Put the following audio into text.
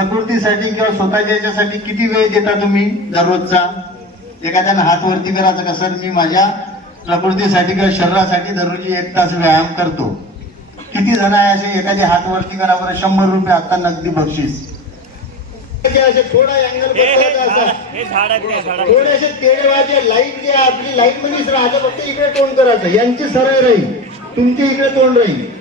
प्रकृतीसाठी किंवा स्वतःच्या याच्यासाठी किती वेळ देता तुम्ही दररोजचा? एखाद्यानं हात वरती करायचं का? सर मी माझ्या प्रकृतीसाठी किंवा शरीरासाठी दररोज एक तास व्यायाम करतो. किती जण आहे असे एखादी हात वरती करा बरं शंभर रुपये आता नगदी बक्षीस. असे थोडा अँगल थोडेसे लाइट जे आहे, आपली लाइट मध्येच राहते फक्त इकडे तोंड करायचं. यांची सरळ राहील. तुमची इकडे तोंड राहील.